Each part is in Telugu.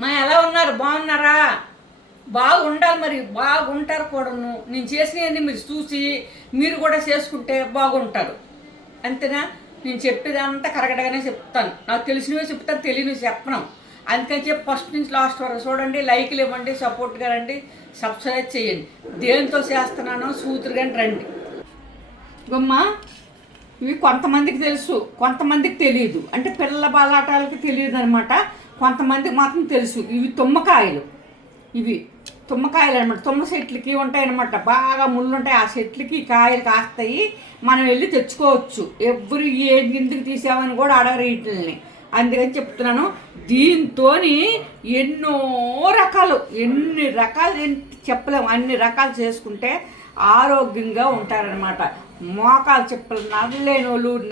మా ఎలా ఉన్నారు? బాగున్నారా? బాగుండాలి మరి. బాగుంటారు కూడాను. నేను చేసినవన్నీ మీరు చూసి మీరు కూడా చేసుకుంటే బాగుంటారు. అంతేనా? నేను చెప్పేదంతా కరెక్ట్గానే చెప్తాను. నాకు తెలిసినవే చెప్తాను తెలియనివి చెప్పను. అందుకని చెప్పి ఫస్ట్ నుంచి లాస్ట్ వరకు చూడండి లైక్లు ఇవ్వండి సపోర్ట్గా రండి సబ్స్క్రైబ్ చేయండి. దేంతో చేస్తున్నానో సూతురుగాని రండి. గుమ్మ ఇవి కొంతమందికి తెలుసు కొంతమందికి తెలియదు. అంటే పిల్లల బాలాటాలకి తెలియదు అనమాట కొంతమందికి మాత్రం తెలుసు. ఇవి తుమ్మకాయలు. ఇవి తుమ్మకాయలు అనమాట తుమ్మ చెట్లకి ఉంటాయన్నమాట. బాగా ముళ్ళు ఉంటాయి ఆ చెట్లకి కాయలు కాస్తాయి. మనం వెళ్ళి తెచ్చుకోవచ్చు. ఎవరు ఏ ఎందుకు తీసామని కూడా అడగరు వీటిని అందుకని చెప్తున్నాను. దీంతో ఎన్నో రకాలు. ఎన్ని రకాలు చెప్పలేము అన్ని రకాలు చేసుకుంటే ఆరోగ్యంగా ఉంటారనమాట మోకాలు చెప్పులు నడలేని వాళ్ళు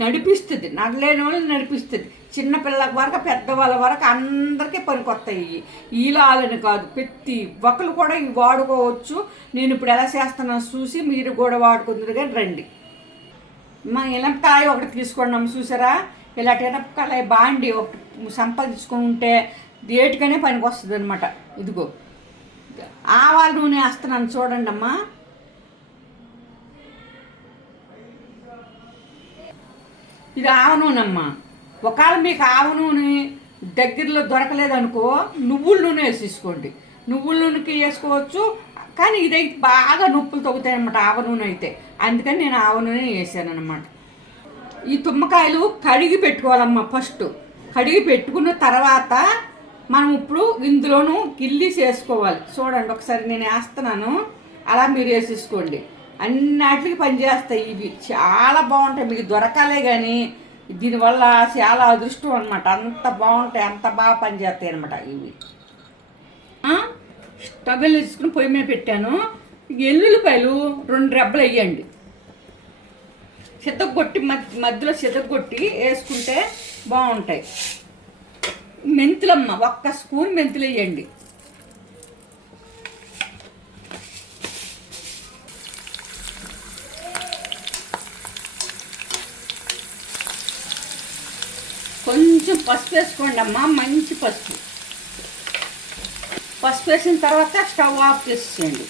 నడిపిస్తుంది. నడలేని వాళ్ళు నడిపిస్తుంది చిన్నపిల్లల వరకు పెద్దవాళ్ళ వరకు అందరికీ పనికొస్తాయి. ఈలాలని కాదు. ప్రతి ఒక్కరు కూడా ఇవి వాడుకోవచ్చు. నేను ఇప్పుడు ఎలా చేస్తున్నాను చూసి మీరు కూడా వాడుకుందరు కానీ రండి. మా ఇలంకాయ ఒకటి తీసుకున్నాం చూసారా? ఇలాంటి ఇలంకాయ బాండి ఒకటి సంపాదించుకుంటే దేటికనే పనికి వస్తుంది అనమాట ఇదిగో. ఆవాల నూనె వేస్తున్నాను చూడండి అమ్మా. ఇది ఆవ నూనె అమ్మా. ఒకవేళ మీకు ఆవ నూనె దగ్గరలో దొరకలేదనుకో నువ్వుల నూనె వేసేసుకోండి. నువ్వుల నూనెకి వేసుకోవచ్చు కానీ ఇదైతే బాగా నొప్పులు తగ్గుతాయి అనమాట ఆవ నూనె అయితే. అందుకని నేను ఆవ నూనె వేసాను ఈ తుమ్మకాయలు కడిగి పెట్టుకోవాలమ్మా ఫస్ట్. కడిగి పెట్టుకున్న తర్వాత మనం ఇప్పుడు ఇందులోనూ గిల్లి చేసుకోవాలి. చూడండి ఒకసారి నేను వేస్తున్నాను. అలా మీరు వేసేసుకోండి. అన్నిటికి పనిచేస్తాయి ఇవి. చాలా బాగుంటాయి. మీకు దొరకాలే కానీ దీనివల్ల చాలా అదృష్టం అనమాట అంత బాగుంటాయి. అంత బాగా పనిచేస్తాయి అనమాట ఇవి. ఆ, వేసుకుని పొయ్యి మీద పెట్టాను. ఎల్లుల్లిపాయలు రెండు రెబ్బలు వేయండి. సిద్ధగొట్టి మధ్య మధ్యలో సిద్ధగొట్టి వేసుకుంటే బాగుంటాయి. మెంతులమ్మ ఒక్క స్పూన్ మెంతులు వేయండి. కొంచెం పసుపు వేసుకోండి అమ్మ మంచి పసుపు. పసుపు వేసిన తర్వాత స్టవ్ ఆఫ్ చేసేయండి.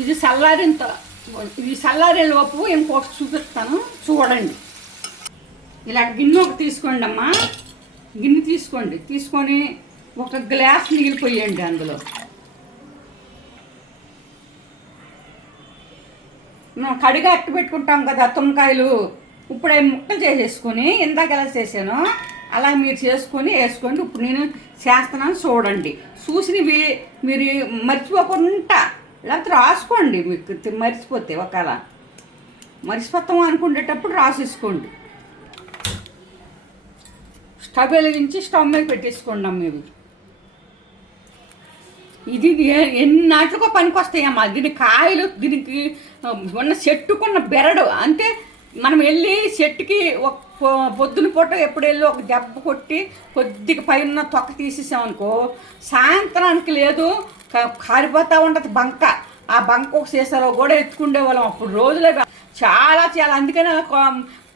ఇది చల్లారిన ఇవి ఇది చల్లారిన లోపు ఇంకొకటి చూపిస్తాను. చూడండి. ఇలా గిన్నె ఒకటి తీసుకోండి అమ్మా. గిన్నె తీసుకోండి. తీసుకొని ఒక గ్లాస్ నీళ్ళు పోయండి అందులో. మనం కడిగా అట్టు పెట్టుకుంటాం కదా తుమ్మకాయలు ఇప్పుడు అవి ముక్కలు చేసేసుకొని ఇందాక ఎలా చేశానో అలా మీరు చేసుకొని వేసుకోండి. ఇప్పుడు నేను చేస్తున్నాను చూడండి. చూసినవి మీరు మర్చిపోకుండా లేకపోతే రాసుకోండి మీకు మర్చిపోతే ఒకవేళ. మర్చిపోతాం అనుకునేటప్పుడు రాసేసుకోండి. స్టవ్ వెలిగించి స్టవ్ మీద పెట్టేసుకోండి అమ్మ ఇవి. ఇది ఎన్నాటికో పనికి వస్తాయమ్మా దీని కాయలు దీనికి ఉన్న చెట్టుకున్న బెరడు. అంటే మనం వెళ్ళి చెట్టుకి ఒక పొద్దున పూట ఎప్పుడు వెళ్ళి ఒక దెబ్బ కొట్టి కొద్దిగా పైన తొక్క తీసేసామనుకో సాయంత్రానికి లేదు కారిపోతూ ఉంటుంది బంక. ఆ బంక ఒక సీసాలో కూడా ఎత్తుకుండే వాళ్ళం. అప్పుడు రోజులే చాలా చాలా అందుకనే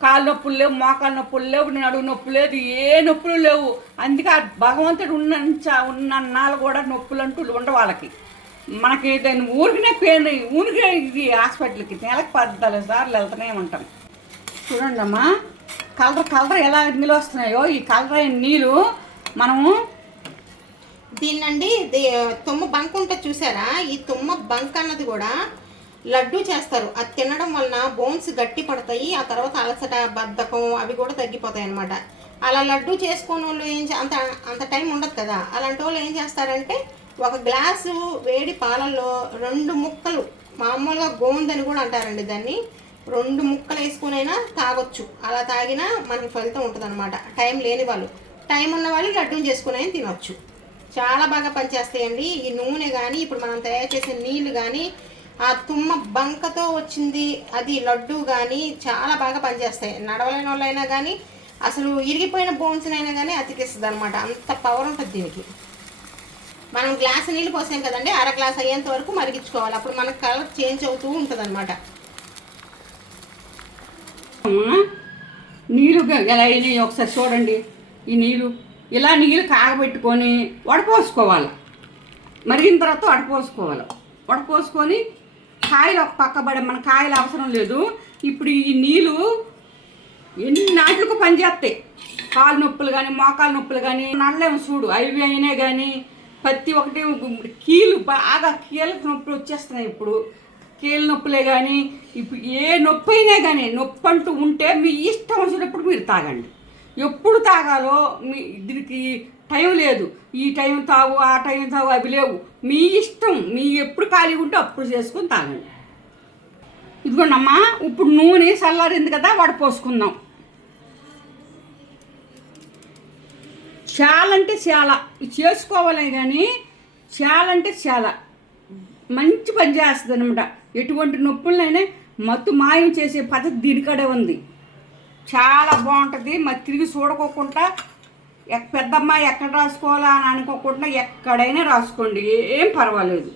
కాళ్ళ నొప్పులు లేవు మోకాళ్ళ నొప్పులు లేవు నడువు నొప్పులు లేదు ఏ నొప్పులు లేవు. అందుకే భగవంతుడు ఉన్న ఉన్నన్నాళ్ళు కూడా నొప్పులు అంటూ ఉండవు వాళ్ళకి. మనకి దాన్ని ఊరికినే పెయిన్ ఊరికే ఇది హాస్పిటల్కి నెలకు పద్నాలుగు సార్లు వెళ్తూనే ఉంటాం. చూడండి అమ్మా కలర్ కలర్ ఎలా నీళ్ళు వస్తున్నాయో ఈ కలర్ అయిన నీళ్ళు మనము దీన్నండి ది- తుమ్మ బంక్ ఉంటుంది చూసారా? ఈ తుమ్మ బంక్ అన్నది కూడా లడ్డు చేస్తారు. అది తినడం వలన బోన్స్ గట్టి పడతాయి ఆ తర్వాత అలసట బద్ధకం అవి కూడా తగ్గిపోతాయి అనమాట అలా లడ్డు చేసుకున్న వాళ్ళు ఏం చే- అంత అంత టైం ఉండదు కదా. అలాంటి వాళ్ళు ఏం చేస్తారంటే ఒక గ్లాసు వేడి పాలల్లో రెండు ముక్కలు మామూలుగా గోందని కూడా అంటారండి దాన్ని రెండు ముక్కలు వేసుకునైనా తాగొచ్చు. అలా తాగినా మనకి ఫలితం ఉంటుంది అనమాట టైం లేని వాళ్ళు. టైం ఉన్న వాళ్ళు లడ్డూని చేసుకునే తినొచ్చు. చాలా బాగా పనిచేస్తాయండి. ఈ నూనె కానీ ఇప్పుడు మనం తయారు చేసిన నీళ్ళు కానీ ఆ తుమ్మ బంకతో వచ్చింది అది లడ్డు కానీ చాలా బాగా పనిచేస్తాయి. నడవలేని వాళ్ళైనా కానీ అసలు ఇరిగిపోయిన బోన్స్నైనా కానీ అతికిస్తుంది అనమాట అంత పవర్ ఉంటుంది దీనికి. మనం గ్లాస్ నీళ్ళు పోసాం కదండి అర గ్లాస్ అయ్యేంత వరకు మరిగించుకోవాలి. అప్పుడు మనకు కలర్ చేంజ్ అవుతూ ఉంటుంది అనమాట నీళ్ళు ఎలా అయినాయి ఒకసారి చూడండి. ఈ నీళ్ళు ఇలా నీళ్ళు కాగబెట్టుకొని వడపోసుకోవాలి. మరిగిన తర్వాత వడపోసుకోవాలి. వడపోసుకొని కాయలు ఒక పక్క పడే మన కాయలు అవసరం లేదు. ఇప్పుడు ఈ నీళ్ళు ఎన్ని నాట్లకు పనిచేస్తాయి? కాలు నొప్పులు కానీ మోకాలు నొప్పులు కానీ నల్లేము చూడు అవి అయినా కానీ ప్రతి ఒక్కటి కీలు బాగా కీళ్ళకి నొప్పులు వచ్చేస్తున్నాయి ఇప్పుడు. కీళ్ళ నొప్పులే కానీ ఇప్పుడు ఏ నొప్పి అయినా కానీ నొప్పి అంటూ ఉంటే మీ ఇష్టం వచ్చినప్పుడు మీరు తాగండి. ఎప్పుడు తాగాలో మీ దీనికి టైం లేదు. ఈ టైం తాగు ఆ టైం తాగు అవి లేవు. మీ ఇష్టం మీ ఎప్పుడు ఖాళీగా ఉంటే అప్పుడు చేసుకొని తాగండి. ఇదిగోండమ్మా ఇప్పుడు నూనె చల్లారింది కదా వడపోసుకుందాం పోసుకుందాం. చాలా అంటే చాలా ఇది చేసుకోవాలి కానీ చాలా అంటే చాలా మంచి పని చేస్తుంది అనమాట ఎటువంటి నొప్పులనైనా మత్తు మాయం చేసే పద్ధతి దీనికాడే ఉంది. చాలా బాగుంటుంది. మరి తిరిగి చూడకోకుండా పెద్దమ్మాయి ఎక్కడ రాసుకోవాలా అని అనుకోకుండా ఎక్కడైనా రాసుకోండి. ఏం పర్వాలేదు.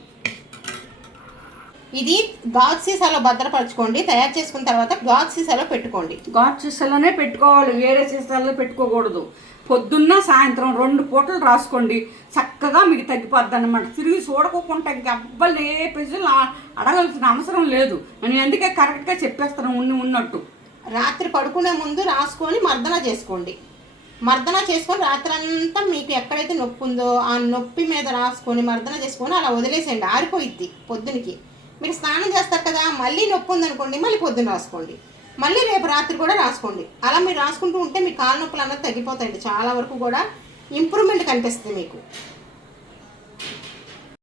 ఇది గాజు సీసాలో భద్రపరచుకోండి. తయారు చేసుకున్న తర్వాత గాజు సీసాలో పెట్టుకోండి. గాడ్ సీసాలోనే పెట్టుకోవాలి. వేరే సీసాల్లో పెట్టుకోకూడదు. పొద్దున్న సాయంత్రం రెండు పూటలు రాసుకోండి. చక్కగా మీకు తగ్గిపోద్ది అనమాట తిరిగి చూడకోకుండా అవ్వలు ఏ ప్రజలు అడగాల్సిన అవసరం లేదు. నేను అందుకే కరెక్ట్గా చెప్పేస్తాను. ఉన్ని ఉన్నట్టు. రాత్రి పడుకునే ముందు రాసుకొని మర్దన చేసుకోండి. మర్దన చేసుకొని రాత్రి అంతా మీకు ఎక్కడైతే నొప్పి ఉందో ఆ నొప్పి మీద రాసుకొని మర్దన చేసుకొని అలా వదిలేసేయండి. ఆరిపోయిద్ది పొద్దునకి. మీరు స్నానం చేస్తారు కదా మళ్ళీ నొప్పి ఉందనుకోండి మళ్ళీ పొద్దున రాసుకోండి. మళ్ళీ రేపు రాత్రి కూడా రాసుకోండి. అలా మీరు రాసుకుంటూ ఉంటే మీ కాళ్ళ నొప్పులు అన్నది తగ్గిపోతాయండి. చాలా వరకు కూడా ఇంప్రూవ్మెంట్ కనిపిస్తుంది మీకు.